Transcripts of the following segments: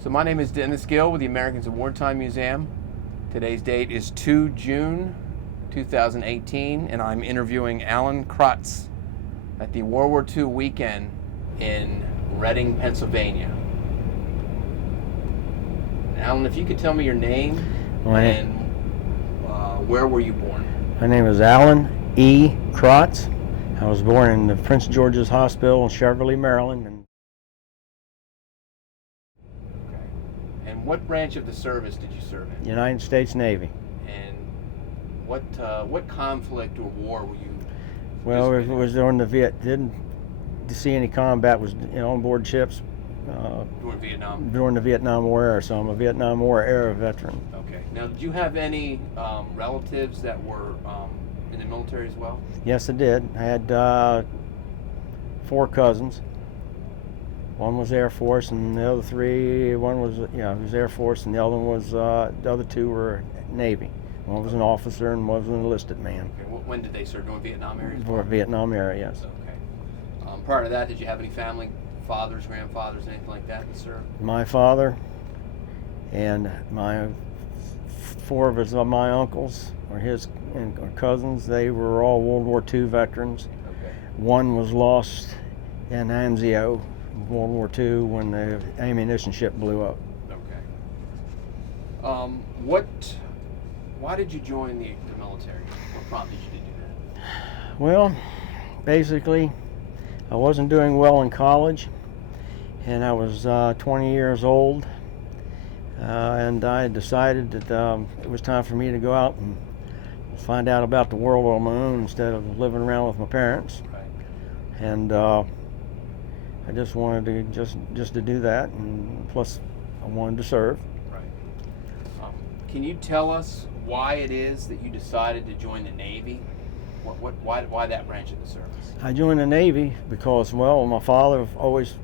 So my name is Dennis Gill with the Americans of Wartime Museum. Today's date is 2 June 2018, and I'm interviewing Alan Crotts at the World War II weekend in Reading, Pennsylvania. Alan, if you could tell me your name and where were you born? My name is Alan E. Crotts. I was born in the Prince George's Hospital in Cheverly, Maryland. And what branch of the service did you serve in? United States Navy. And what conflict or war were you? Well, it was during the didn't see any combat. Was on board ships. During Vietnam? During the Vietnam War era, so I'm a Vietnam War era veteran. Okay. Now, did you have any relatives that were in the military as well? Yes, I did. I had 4 cousins. One was Air Force, and the other 3, one was was Air Force, and the other one was the other 2 were Navy. One was an officer, and one was an enlisted man. Okay. When did they serve? During Vietnam era? For Vietnam era, yes. Okay. Prior to that, did you have any family, fathers, grandfathers, anything like that served? My father and my 4 of my uncles or his or cousins, they were all World War II veterans. Okay. One was lost in Anzio, World War II, when the ammunition ship blew up. Okay. Why did you join the military? What prompted you to do that? Well, basically, I wasn't doing well in college, and I was 20 years old, and I decided that it was time for me to go out and find out about the world on my own instead of living around with my parents. Right. And I just wanted to just to do that, and plus I wanted to serve. Right. Can you tell us why it is that you decided to join the Navy? Why that branch of the service? I joined the Navy because, well, my father always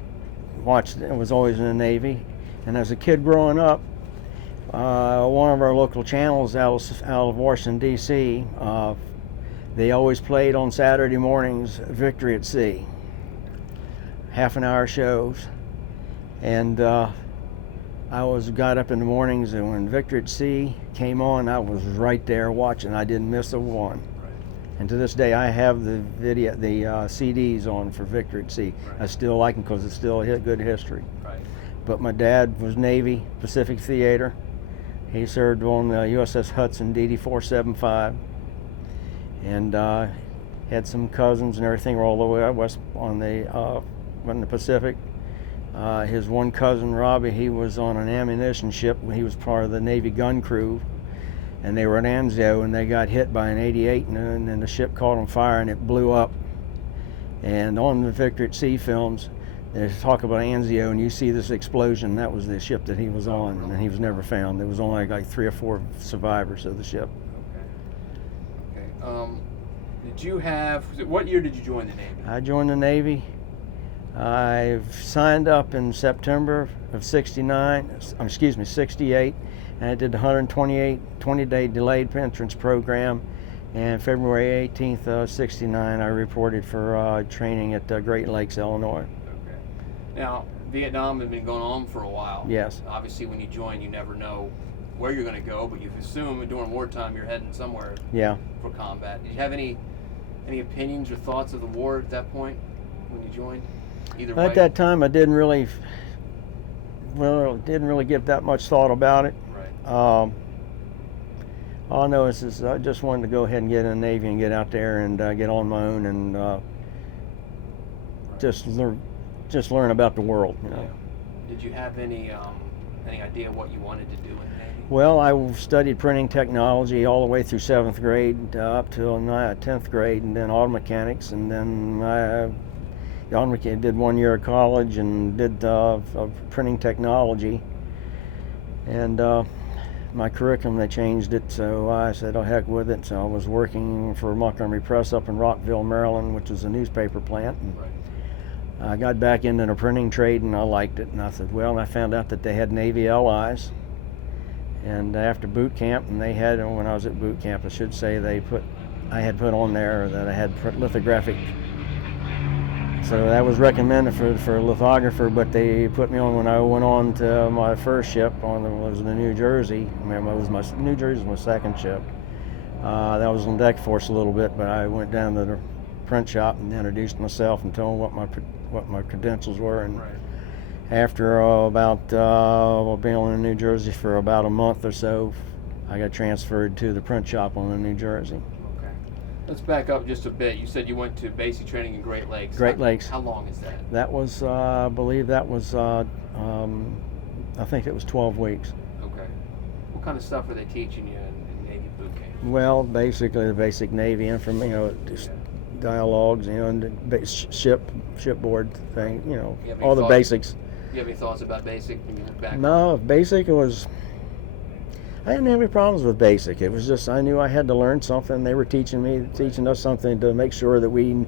was always in the Navy, and as a kid growing up, one of our local channels out of Washington D.C., they always played on Saturday mornings Victory at Sea, half-an-hour shows, and I got up in the mornings, and when Victory at Sea came on, I was right there watching. I didn't miss a one. Right. And to this day, I have the CDs on for Victory at Sea. Right. I still like them because it's still a good history. Right. But my dad was Navy, Pacific Theater. He served on the USS Hudson DD-475, and had some cousins and everything all the way out west on the Pacific. His one cousin, Robbie, he was on an ammunition ship. He was part of the Navy gun crew, and they were at Anzio, and they got hit by an 88, and then the ship caught on fire, and it blew up. And on the Victory at Sea films, they talk about Anzio, and you see this explosion. That was the ship that he was on, and he was never found. There was only like 3 or 4 survivors of the ship. Okay. What year did you join the Navy? I joined the Navy. I signed up in September of 68, and I did the 20-day delayed entrance program. And February 18th, 69, I reported for training at Great Lakes, Illinois. Okay. Now, Vietnam had been going on for a while. Yes. Obviously, when you join, you never know where you're going to go, but you assume during wartime you're heading somewhere. Yeah. For combat. Did you have any opinions or thoughts of the war at that point when you joined? Either way. At that time, I didn't really give that much thought about it. Right. All I know is I just wanted to go ahead and get in the Navy and get out there and get on my own and just learn about the world. You know. Yeah. Did you have any idea what you wanted to do in the Navy? Well, I studied printing technology all the way through 7th grade up till 10th grade, and then auto mechanics, and then I did 1 year of college and did printing technology. And my curriculum, they changed it, so I said, oh, heck with it. So I was working for Montgomery Press up in Rockville, Maryland, which is a newspaper plant. And Right. I got back into the printing trade, and I liked it. And I said, well, I found out that they had Navy LIs. And after boot camp, and they had, when I was at boot camp, I should say, I had put on there that I had lithographic So that was recommended for a lithographer, but they put me on when I went on to my first ship was the New Jersey. New Jersey was my second ship. That was on deck force a little bit, but I went down to the print shop and introduced myself and told them what my credentials were. And after being on the New Jersey for about a month or so, I got transferred to the print shop on the New Jersey. Let's back up just a bit. You said you went to basic training in Great Lakes. Great Lakes. How long is that? That was, I believe that was, I think it was 12 weeks. Okay. What kind of stuff are they teaching you in Navy boot camp? Well, basically the basic Navy information, just dialogues, and the shipboard thing, all the basics. Do you have any thoughts about basic when you look back? No, basic I didn't have any problems with basic. It was just I knew I had to learn something. They were teaching us something to make sure that when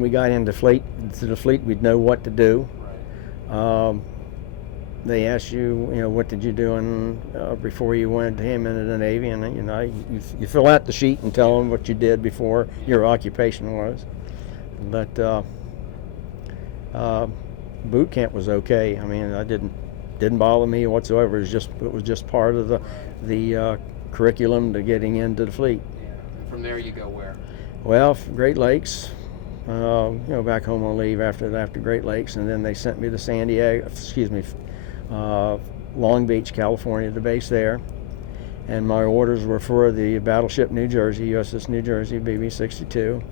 we got into the fleet, we'd know what to do. Right. They asked you, what did you do before you came into the Navy, and you fill out the sheet and tell them what you did before your occupation was. But boot camp was okay. I mean, I didn't bother me whatsoever. It was just part of the curriculum to getting into the fleet. Yeah. And from there you go where? Well, Great Lakes. Back home on leave after Great Lakes, and then they sent me to Long Beach, California, the base there. And my orders were for the battleship New Jersey, USS New Jersey, BB-62. Okay.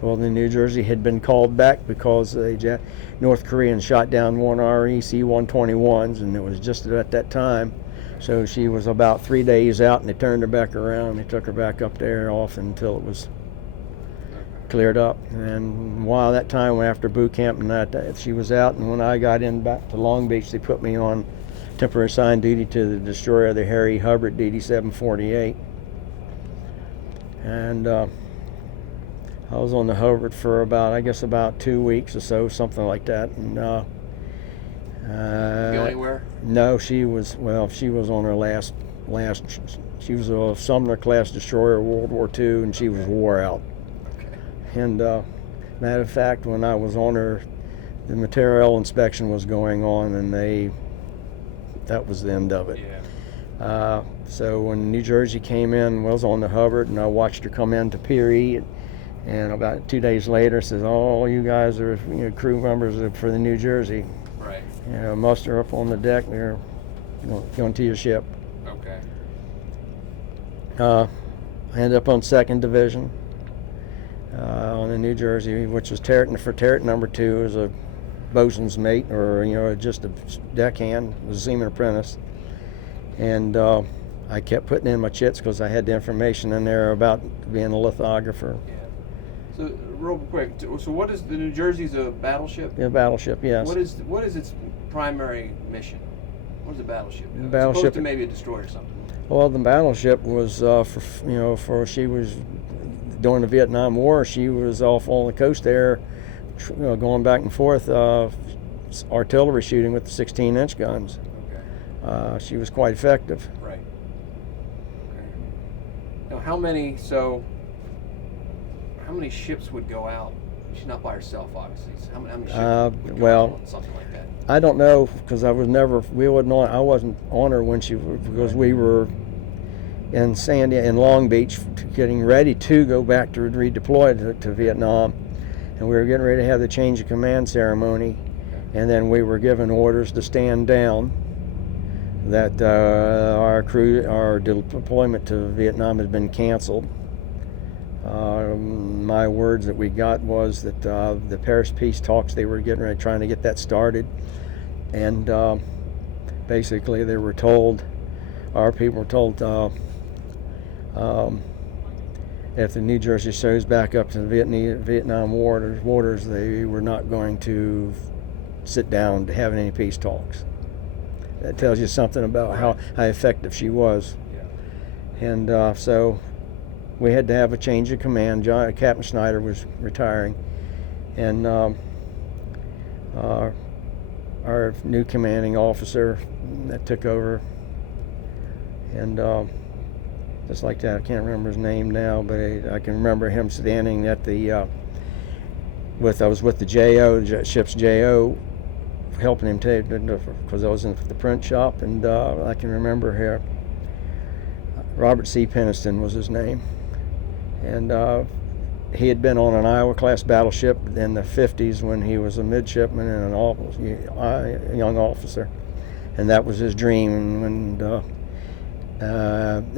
Well, the New Jersey had been called back because the North Koreans shot down one RE C-121s, and it was just at that time. So she was about 3 days out, and they turned her back around. They took her back up there off until it was cleared up. And while that time, after boot camp and that, she was out. And when I got in back to Long Beach, they put me on temporary assigned duty to the destroyer, the Harry Hubbard DD-748. And I was on the Hubbard for about 2 weeks or so, something like that. And go anywhere? No, she was on her last. She was a Sumner class destroyer, World War II, and she was wore out. Okay. And matter of fact, when I was on her, the material inspection was going on, and that was the end of it. Yeah. So when New Jersey came in, was on the Hubbard, and I watched her come in to Pier E, and about 2 days later, says, "Oh, you guys are crew members for the New Jersey. Right. Muster up on the deck. They're going to your ship." Okay. I ended up on 2nd Division on the New Jersey, which was turret number 2 as a bosun's mate, or just a deckhand, was a seaman apprentice. And I kept putting in my chits because I had the information in there about being a lithographer. Yeah. So real quick, so what is the New Jersey's a battleship? Yeah, battleship, yes. What is its primary mission? What is the battleship? Battleship, supposed to maybe a destroyer or something. Well, the battleship was she was during the Vietnam War. She was off on the coast there, going back and forth, artillery shooting with the 16-inch guns. Okay. She was quite effective. Right. Okay. Now, how many ships would go out? She's not by herself, obviously. So how many ships would go out on something like that? I don't know, because I wasn't on her because we were in in Long Beach getting ready to go back to redeploy to Vietnam, and we were getting ready to have the change of command ceremony, and then we were given orders to stand down, that our deployment to Vietnam had been canceled. My words that we got was that the Paris peace talks, they were trying to get that started, and basically our people were told if the New Jersey shows back up to the Vietnam waters, they were not going to sit down to have any peace talks. That tells you something about how effective she was. Yeah. And so we had to have a change of command. Captain Schneider was retiring, and our new commanding officer that took over, and just like that, I can't remember his name now, but I can remember him standing at the I was with the JO, the ship's JO, helping him because I was in the print shop, and I can remember here, Robert C. Peniston was his name, and he had been on an Iowa-class battleship in the 50s when he was a midshipman and a young officer, and that was his dream. And to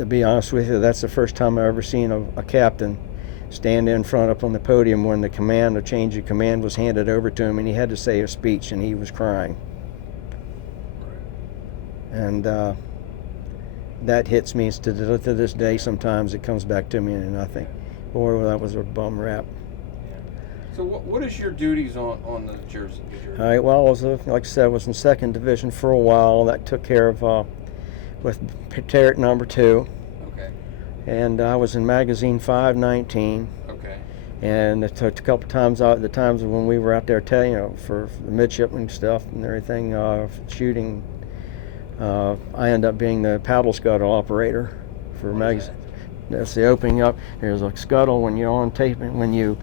be honest with you, that's the first time I ever seen a captain stand in front up on the podium when the change of command was handed over to him, and he had to say a speech, and he was crying. And that hits me to this day. Sometimes it comes back to me, and I think, boy, well, that was a bum rap. So what is your duties on the Jersey? All right, well, I was, like I said, I was in 2nd Division for a while. That took care of with Turret number 2. Okay. And I was in magazine 519. Okay. And it took a couple times out, the times when we were out there, for the midshipman stuff and everything, shooting. I ended up being the paddle scuttle operator for magazine. That's the opening up. There's a scuttle when you're on tape, when you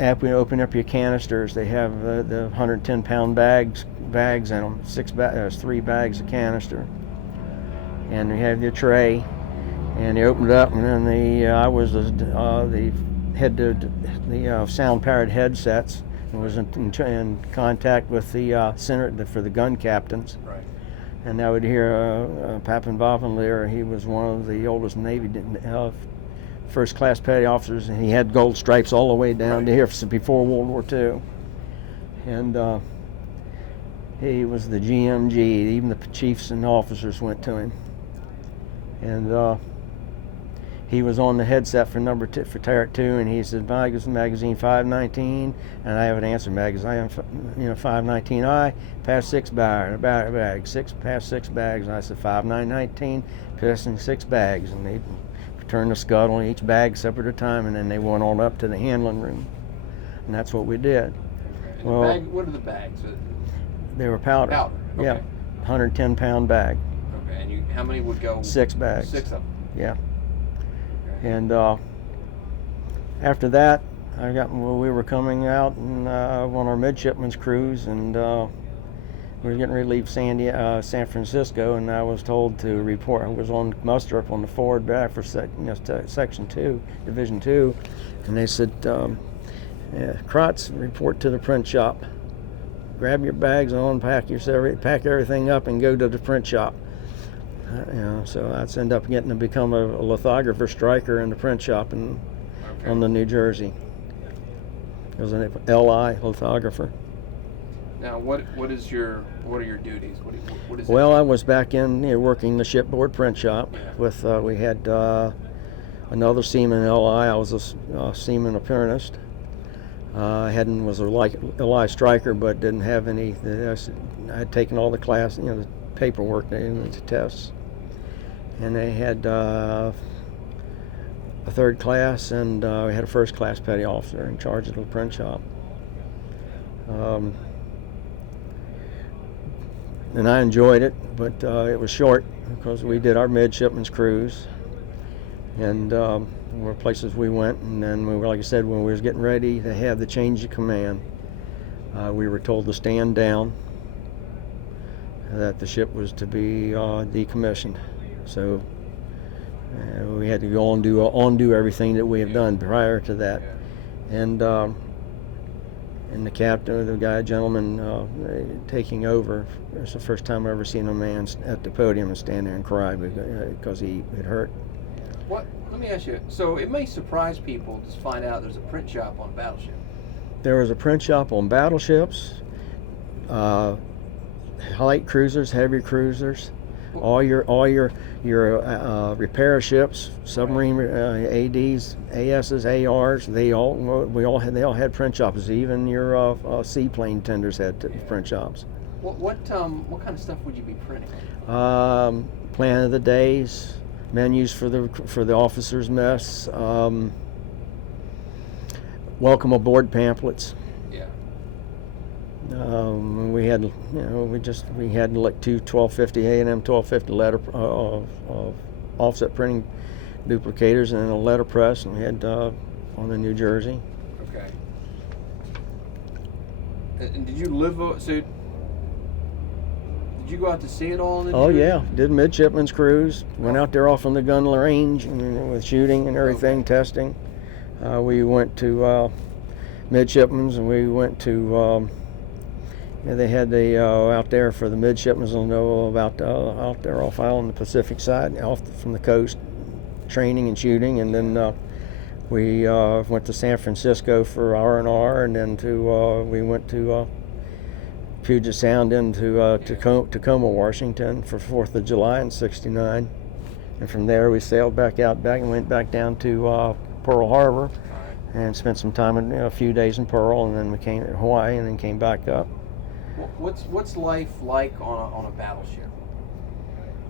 after you open up your canisters, they have the 110-pound bags in them. There's 3 bags of canister, and you have your tray, and you open it up, and then I was the head to the sound-powered headsets, and was in contact with the center for the gun captains. Right. And I would hear Papin Bovenlier. He was one of the oldest Navy first-class petty officers, and he had gold stripes all the way down to here before World War II. And he was the GMG. Even the chiefs and officers went to him. And he was on the headset for number 2, for Turret 2, and he said, magazine 519, and I have an answer magazine, 519I, past 6 bags, past 6 bags, and I said 5919, passing 6 bags, and they turned the scuttle, each bag separate at a time, and then they went on up to the handling room, and that's what we did. And well, what are the bags? They were powder. Powder. Okay. Yeah, 110-pound bag. Okay, and how many would go? 6 bags. 6 of them. Yeah. And after that, we were coming out and on our midshipman's cruise, and we were getting ready to leave San Francisco, and I was told to report. I was on muster up on the forward back for Section 2, Division 2, and they said, Crotts, report to the print shop. Grab your bags and pack everything up and go to the print shop. So I ended up getting to become a lithographer striker in the print shop on the New Jersey. I was an LI lithographer. Now, what are your duties? What is well, I was back in working the shipboard print shop with. We had another seaman LI. I was a seaman apprentice. Was a LI striker, but didn't have any. I had taken all the class, the paperwork, the tests. And they had a 3rd class, and we had a 1st class petty officer in charge of the print shop. And I enjoyed it, but it was short because we did our midshipman's cruise, and there were places we went, and then like I said, when we was getting ready to have the change of command, we were told to stand down, that the ship was to be decommissioned. So we had to go undo everything that we had done prior to that, and the captain, gentleman taking over. It's the first time I ever seen a man at the podium and stand there and cry because it hurt. Let me ask you. So it may surprise people to find out there's a print shop on a battleship. There was a print shop on battleships, light cruisers, heavy cruisers. All your repair ships, submarine ADs, ASs, ARs, they all had print shops. Even your seaplane tenders had print shops. What kind of stuff would you be printing? Plan of the days, menus for the officers' mess, welcome aboard pamphlets. We had, we had like 1250 A&M 1250 letter offset printing duplicators and a letterpress, and we had on the New Jersey. Okay. And did you live? So did you go out to see it all? In the Oh Jersey? yeah, did midshipman's cruise. Went out there off on the gun range and with shooting and everything, testing. We went to midshipman's, and we went to. They had the out there for the midshipmen's to know about out there off out on the Pacific side, off from the coast, training and shooting, and then we went to San Francisco for R&R, and then we went to Puget Sound into Tacoma, Washington for 4th of July in '69, and from there we sailed back and went back down to Pearl Harbor, and spent some time a few days in Pearl, and then we came to Hawaii, and then came back up. What's life like on a battleship?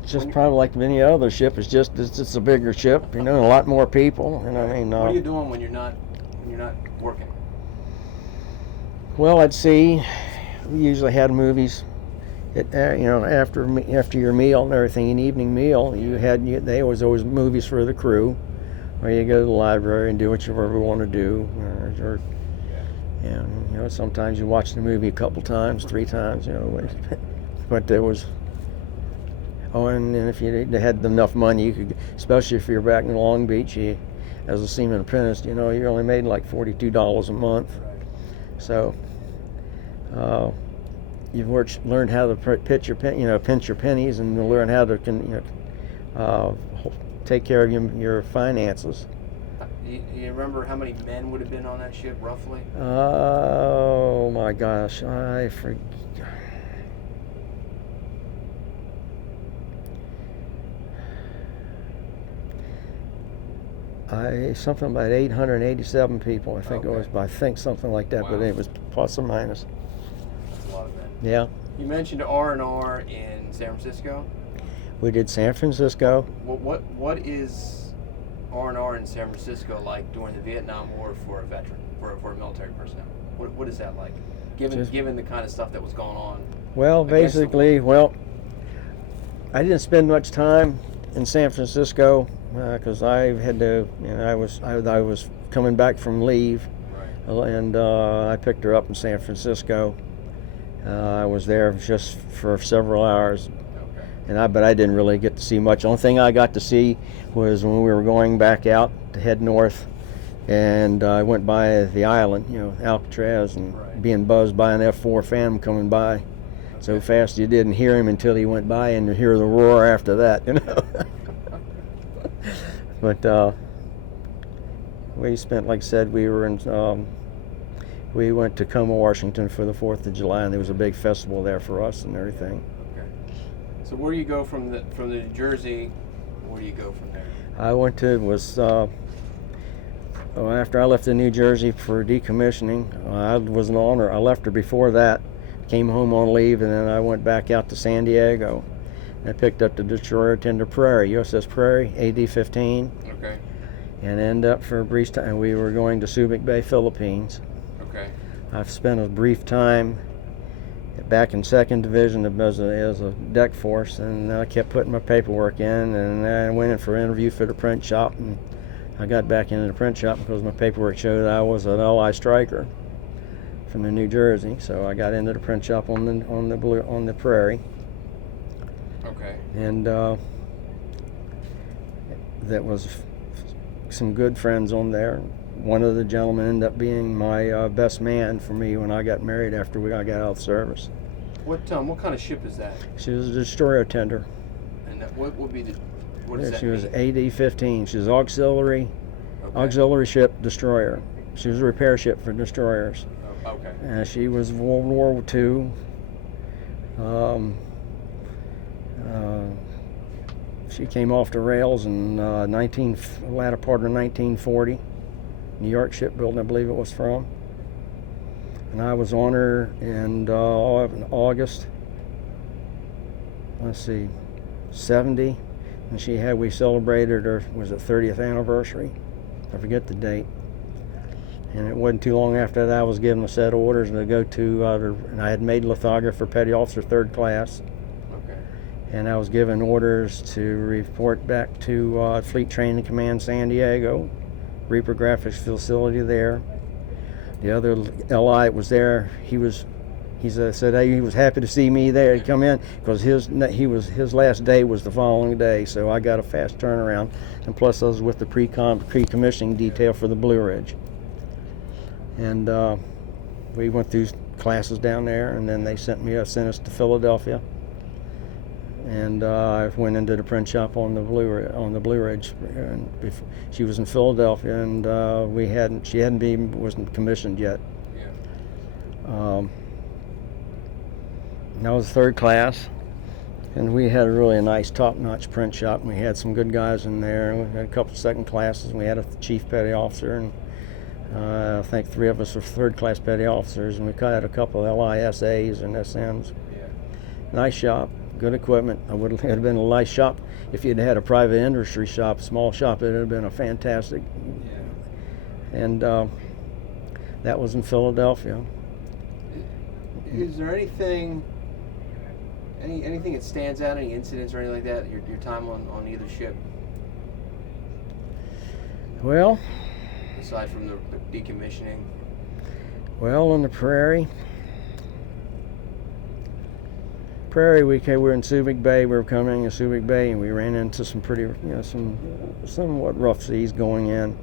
It's just probably like any other ship. It's a bigger ship, and a lot more people. And I mean, what are you doing when you're not working? Well, at sea, we usually had movies. After your meal and everything, an evening meal, they always movies for the crew, or you go to the library and do whatever you want to do, or sometimes you watch the movie a couple times, 3 times, but there was. Oh, and if you had enough money, you could, especially if you're back in Long Beach, as a seaman apprentice, you only made like $42 a month. So you've learned how to pinch your pennies, and learn how to take care of your finances. You remember how many men would have been on that ship, roughly? Oh my gosh, I forget. Something about 887 people, I think. Okay. It was. I think something like that. Wow. But it was plus or minus. That's a lot of men. Yeah. You mentioned R&R in San Francisco. We did San Francisco. What is R&R in San Francisco like during the Vietnam War for a veteran, for a military personnel? What is that like, given the kind of stuff that was going on? Well, basically, I didn't spend much time in San Francisco because I had to. I was coming back from leave, right. And I picked her up in San Francisco. I was there just for several hours. But I didn't really get to see much. The only thing I got to see was when we were going back out to head north, and I went by the island, Alcatraz, and right. Being buzzed by an F-4 Phantom coming by. Okay. So fast you didn't hear him until he went by, and you hear the roar after that, But we spent, like I said, we went to Tacoma, Washington for the 4th of July, and there was a big festival there for us and everything. So where do you go from the New Jersey? Where do you go from there? I went to after I left the New Jersey for decommissioning. I was an honor. I left her before that. Came home on leave, and then I went back out to San Diego. I picked up the destroyer Tender Prairie, USS Prairie, AD-15. Okay. And ended up for a brief time. We were going to Subic Bay, Philippines. Okay. I've spent a brief time back in 2nd Division as a deck force, and I kept putting my paperwork in, and I went in for an interview for the print shop, and I got back into the print shop because my paperwork showed I was an LI striker from the New Jersey, so I got into the print shop on the Prairie. Okay. And that was some good friends on there. One of the gentlemen ended up being my best man for me when I got married after I got out of service. What kind of ship is that? She was a destroyer tender. And what would be what does that She mean? was AD-15. She was auxiliary ship destroyer. She was a repair ship for destroyers. Oh, okay. She was World War II. She came off the rails in latter part of 1940. New York shipbuilding, I believe it was from. And I was on her in August, 70. And we celebrated her, was it 30th anniversary? I forget the date. And it wasn't too long after that I was given a set of orders to go to, and I had made lithographer Petty Officer 3rd Class. Okay. And I was given orders to report back to Fleet Training Command San Diego, Reaper Graphics facility there. The other LI was there, he was He said hey, he was happy to see me there. He'd come in because his last day was the following day, so I got a fast turnaround. And plus, I was with the pre-commissioning detail for the Blue Ridge, and we went through classes down there, and then they sent us to Philadelphia, and I went into the print shop on the Blue Ridge. And she was in Philadelphia, and wasn't commissioned yet. Yeah. I was third class, and we had a nice top-notch print shop, and we had some good guys in there. We had a couple of second classes, and we had a chief petty officer, and I think 3 of us were third-class petty officers, and we had a couple of LISAs and SMs. Yeah. Nice shop, good equipment. It would have been a nice shop if you'd had a private industry shop, small shop. It would have been a fantastic. Yeah. And that was in Philadelphia. Is there anything that stands out, any incidents or anything like that, your time on either ship? Well, aside from the decommissioning? Well, on the Prairie, we were in Subic Bay. We were coming in Subic Bay, and we ran into some pretty, some somewhat rough seas going in.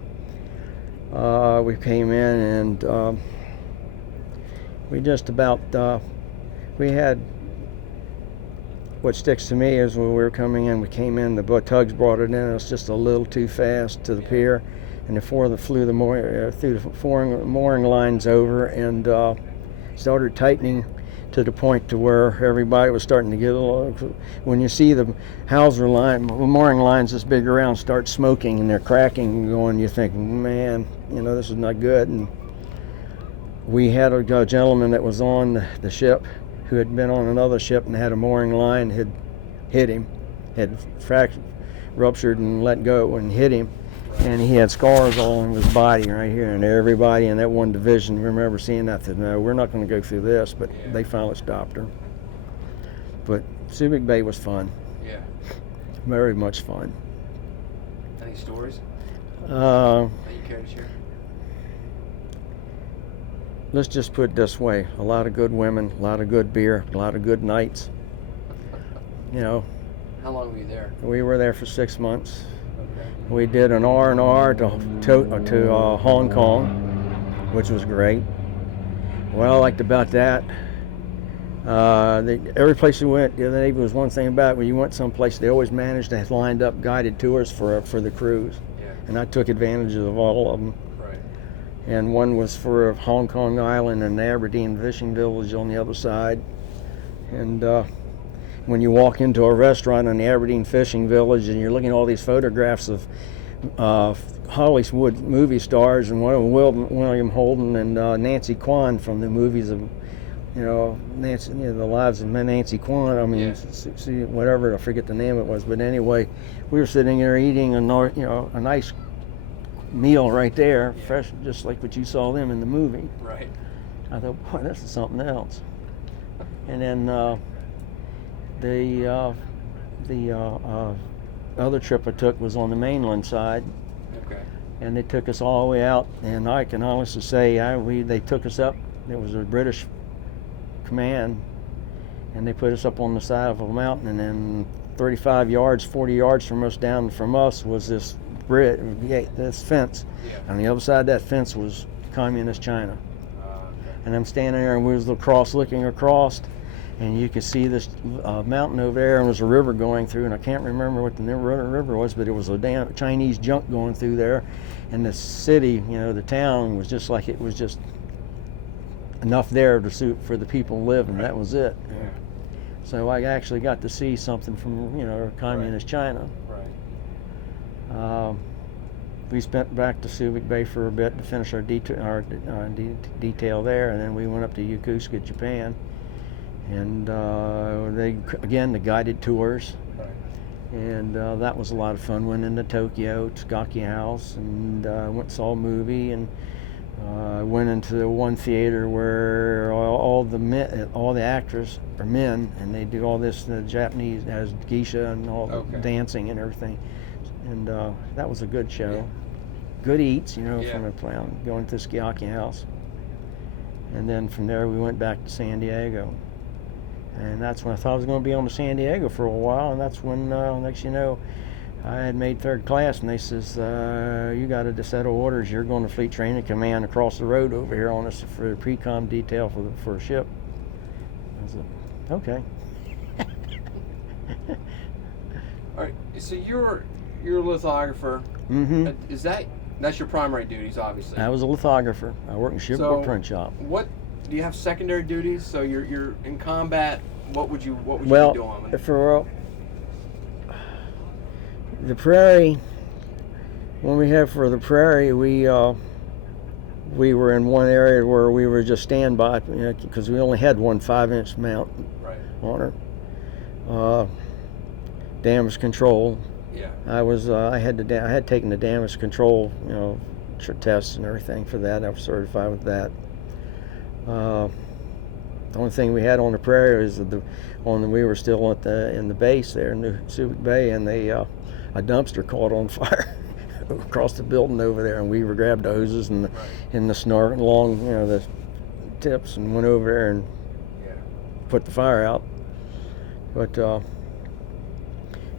We came in, and we just about, we had, what sticks to me is when we were coming in, we came in, the tugs brought it in, it was just a little too fast to the pier, and through the mooring lines over, and started tightening to the point to where everybody was starting to get a little. When you see the mooring lines this big around start smoking and they're cracking and going, you think, man, this is not good. And we had a gentleman that was on the ship who had been on another ship and had a mooring line had hit him, had ruptured and let go and hit him, and he had scars all on his body right here, and everybody in that one division remember seeing that, said, no, we're not going to go through this, but they finally stopped her. But Subic Bay was fun. Yeah. Very much fun. Any stories that you care to share? Let's just put it this way, a lot of good women, a lot of good beer, a lot of good nights. How long were you there? We were there for 6 months. Okay. We did an R&R to Hong Kong, which was great. What I liked about that, every place we went, the Navy was one thing about it, when you went someplace, they always managed to have lined up guided tours for the crews. Yeah. And I took advantage of all of them. And one was for Hong Kong Island and Aberdeen Fishing Village on the other side. And when you walk into a restaurant in the Aberdeen Fishing Village and you're looking at all these photographs of Hollywood movie stars, and one of them William Holden and Nancy Kwan from the movies of, Nancy, the lives of Nancy Kwan. I mean, see whatever, I forget the name it was, but anyway, we were sitting there eating a nice meal right there, fresh, just like what you saw them in the movie. Right. I thought, boy, this is something else. And then the other trip I took was on the mainland side. Okay. And they took us all the way out, and I can honestly say, they took us up. It was a British command, and they put us up on the side of a mountain, and then 40 yards from us, down from us, was this this fence. Yeah. On the other side of that fence was communist China. Okay. And I'm standing there, and we was looking across, and you could see this mountain over there, and there was a river going through, and I can't remember what the river was, but it was a damn Chinese junk going through there, and the city, the town was just like, it was just enough there to suit for the people to live, and that was it. Yeah. So I actually got to see something from communist China. We spent back to Subic Bay for a bit to finish our detail there, and then we went up to Yokosuka, Japan, and the guided tours, and that was a lot of fun. Went into Tokyo, Tsukaki House, and went and saw a movie, and went into one theater where all the actors are men, and they do all this Japanese as geisha and all the dancing and everything. And that was a good show. Yeah. Good eats, from the plan, going to the Skiaki House. And then from there we went back to San Diego. And that's when I thought I was going to be on to San Diego for a while. And that's when, next you know, I had made third class, and they says, you got a set of orders. You're going to Fleet Training Command across the road over here on us for the pre-com detail for a ship. I said, okay. All right. So you're a lithographer. Mm-hmm. That's your primary duties, obviously. I was a lithographer. I worked in shipboard print shop. What do you have secondary duties? So you're in combat. What would you be doing? For the Prairie, when we had for the Prairie, we were in one area where we were just standby, because we only had one 5-inch mount on her. Damage control. Yeah. I had taken the damage control, tests and everything for that. I was certified with that. The only thing we had on the Prairie is we were still in the base there in the Subic Bay, and a dumpster caught on fire across the building over there, and we grabbed the hoses and the snark along, the tips, and went over there and put the fire out. But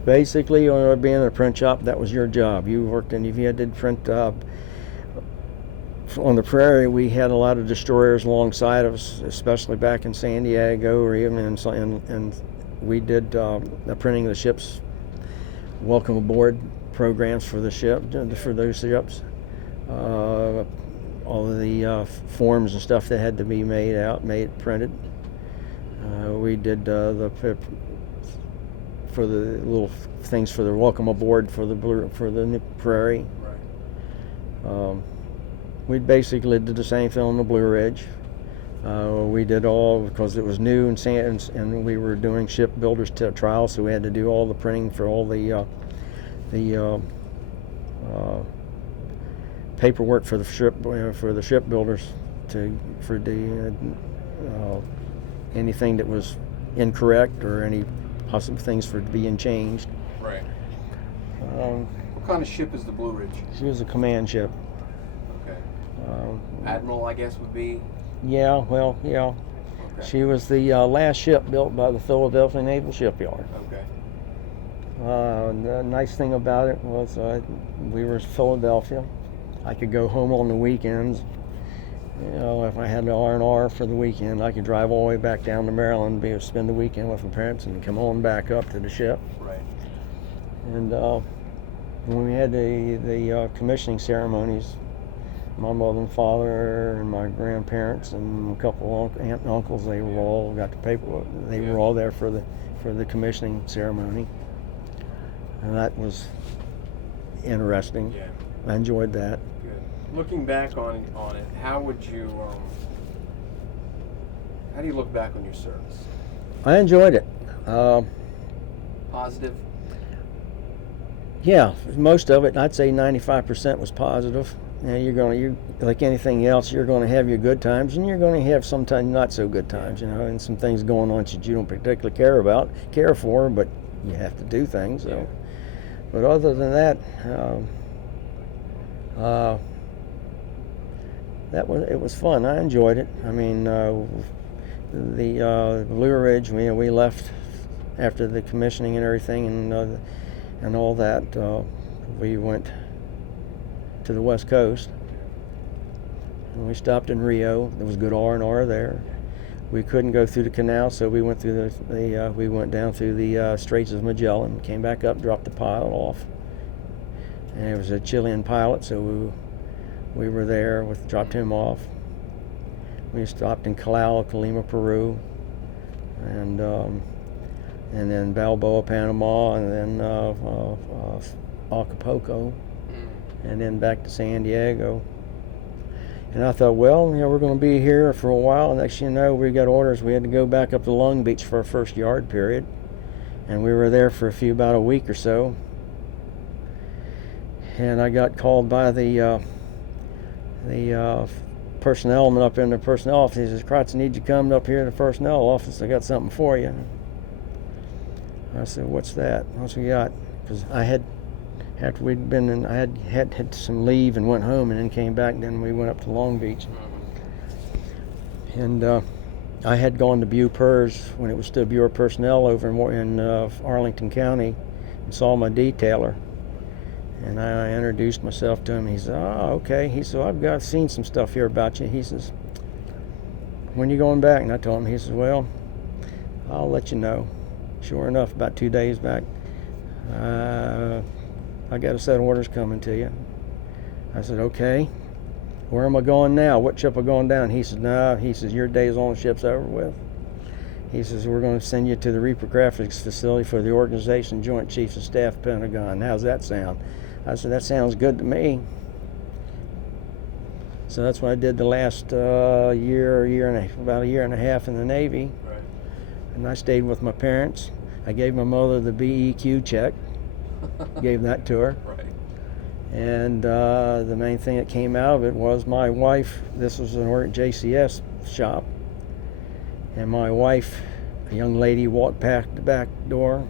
basically, being in a print shop, that was your job. You worked if you did print. On the Prairie, we had a lot of destroyers alongside of us, especially back in San Diego, or even and we did the printing of the ships, welcome aboard programs for the ship, for those ships. All of the forms and stuff that had to be printed. We did for the little things for the welcome aboard for the Prairie. Right. We basically did the same thing on the Blue Ridge. We did all, because it was new and we were doing shipbuilders trials, so we had to do all the printing for all the paperwork for the shipbuilders for anything that was incorrect or any possible things for being changed. Right. What kind of ship is the Blue Ridge? She was a command ship. Okay. Admiral, I guess, would be? Yeah, well, yeah. Okay. She was the last ship built by the Philadelphia Naval Shipyard. Okay. The nice thing about it was we were in Philadelphia. I could go home on the weekends. If I had the R&R for the weekend, I could drive all the way back down to Maryland, spend the weekend with my parents, and come on back up to the ship. Right. And when we had the commissioning ceremonies, my mother and father and my grandparents and a couple of aunt and uncles, they were all got the paperwork. They were all there for the commissioning ceremony, and that was interesting. Yeah. I enjoyed that. Good. Looking back on it, how would you? How do you look back on your service? I enjoyed it. Positive. Yeah, most of it. I'd say 95% was positive. You like anything else, you're going to have your good times, and you're going to have sometimes not so good times, and some things going on that you don't particularly care for, but you have to do things. So. Yeah. But other than that, it was fun. I enjoyed it. I mean, the Blue Ridge, we left after the commissioning and everything, and all that. We went to the West Coast, and we stopped in Rio. There was good R&R there. We couldn't go through the canal, so we went through we went down through the Straits of Magellan, came back up, dropped the pilot off, and it was a Chilean pilot, so we were there dropped him off. We stopped in Callao, Colima, Peru, and then Balboa, Panama, and then Acapulco, and then back to San Diego. And I thought, well, we're going to be here for a while. And next thing you know, we got orders. We had to go back up to Long Beach for our first yard period. And we were there for about a week or so. And I got called by the personnel up in the personnel office. He says, "Crotts, I need you to come up here to the personnel office. I got something for you." I said, "What's that? What's we got?" Because after we'd been in, I had some leave and went home, and then came back, and then we went up to Long Beach. And I had gone to BUPERS when it was still Bureau of Personnel over in Arlington County and saw my detailer. And I introduced myself to him. He said, "Oh, okay." He said, "I've seen some stuff here about you." He says, "When you going back?" And I told him. He says, "Well, I'll let you know." Sure enough, about 2 days back, I got a set of orders coming to you. I said, "Okay. Where am I going now? What ship am I going down?" He said, "No." He says, "Your days on the ship's over with." He says, "We're going to send you to the Reaper Graphics facility for the Organization Joint Chiefs of Staff, Pentagon. How's that sound?" I said, "That sounds good to me." So that's what I did the last about a year and a half in the Navy. Right. And I stayed with my parents. I gave my mother the BEQ check. Gave that to her. Right. And the main thing that came out of it was my wife. This was an JCS shop. And my wife, a young lady, walked past the back door.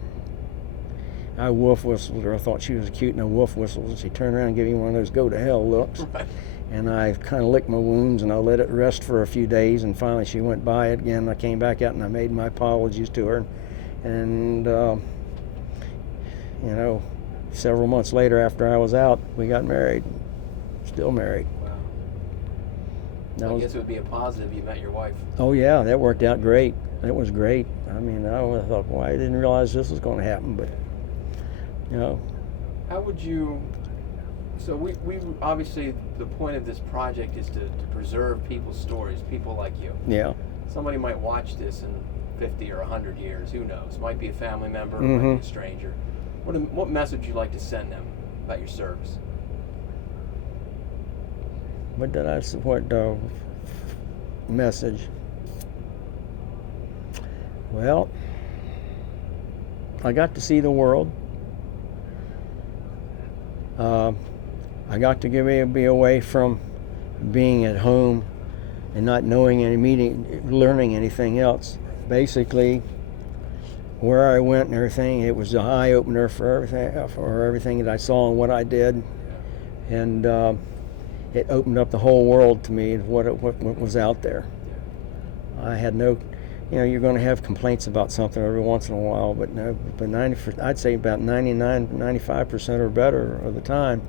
I wolf whistled her. I thought she was cute, and I wolf whistled. And she turned around and gave me one of those go to hell looks. Right. And I kind of licked my wounds, and I let it rest for a few days. And finally, she went by it again. I came back out, and I made my apologies to her. And several months later, after I was out, we got married. Still married. Wow. I guess it would be a positive you met your wife. Oh yeah, that worked out great. It was great. I mean, I thought, well, I didn't realize this was going to happen, but How would you? So we obviously the point of this project is to preserve people's stories, people like you. Yeah. Somebody might watch this in 50 or 100 years. Who knows? Might be a family member, Mm-hmm. might be a stranger. What message would you like to send them about your service? What did I support the message? Well, I got to see the world. I got to be away from being at home and not knowing learning anything else. Basically, where I went and everything, it was an eye opener for everything that I saw and what I did, and it opened up the whole world to me, what was out there. I had no, you're going to have complaints about something every once in a while, but I'd say about 95% or better of the time,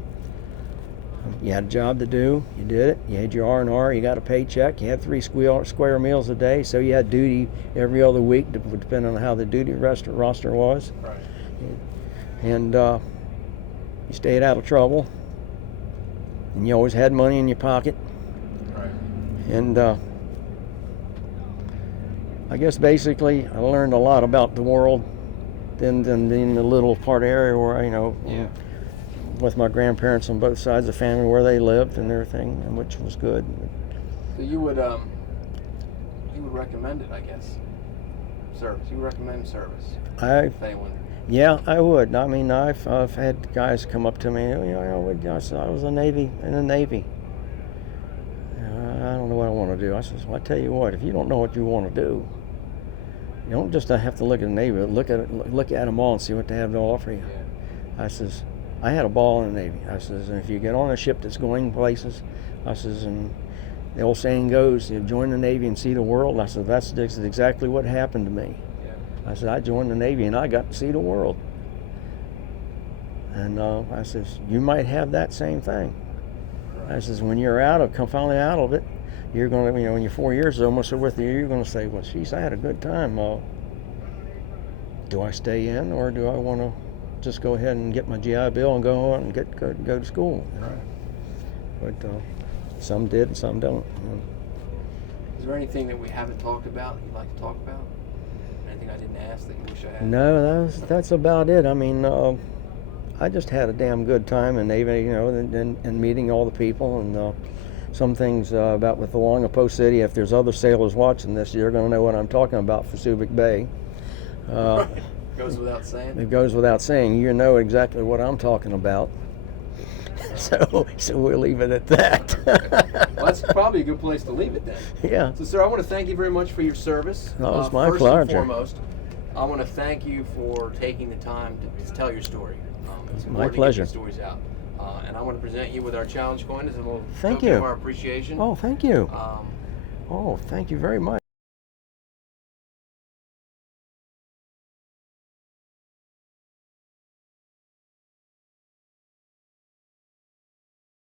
you had a job to do, you did it, you had your R&R, you got a paycheck, you had 3 square meals a day, so you had duty every other week, depending on how the duty roster was. Right. And you stayed out of trouble, and you always had money in your pocket. Right. And I guess basically I learned a lot about the world than in the little part area where with my grandparents on both sides of the family where they lived and everything, which was good. So you would recommend it, I guess. Service. You recommend service. Yeah, I would. I mean, I've had guys come up to me. I said I was in the Navy. I don't know what I want to do. I said, well, I tell you what. If you don't know what you want to do, you don't just have to look at the Navy. Look at them all and see what they have to offer you. Yeah. I says, I had a ball in the Navy. I says, and if you get on a ship that's going places, I says, and the old saying goes, you join the Navy and see the world. I said, that's exactly what happened to me. Yeah. I said, I joined the Navy and I got to see the world. And I says, you might have that same thing. Right. I says, when you're finally out of it, you're going to, when your 4 years is almost with you, you're going to say, well, geez, I had a good time. Do I stay in, or do I want to just go ahead and get my GI Bill and go on and go to school? Right. But some did and some don't. Is there anything that we haven't talked about that you'd like to talk about? Anything I didn't ask that you wish I had? No, that's about it. I mean, I just had a damn good time in Navy, and meeting all the people, and some things about with the Long Post City. If there's other sailors watching this, you're going to know what I'm talking about for Subic Bay. Goes without saying. It goes without saying. You know exactly what I'm talking about. So we'll leave it at that. Well, that's probably a good place to leave it then. Yeah. So, sir, I want to thank you very much for your service. Oh, it's my first pleasure. and foremost, I want to thank you for taking the time to tell your story. It's my important pleasure. to get these stories out. And I want to present you with our challenge coin as a little thank token you. of our appreciation. Oh, thank you. Oh, thank you very much.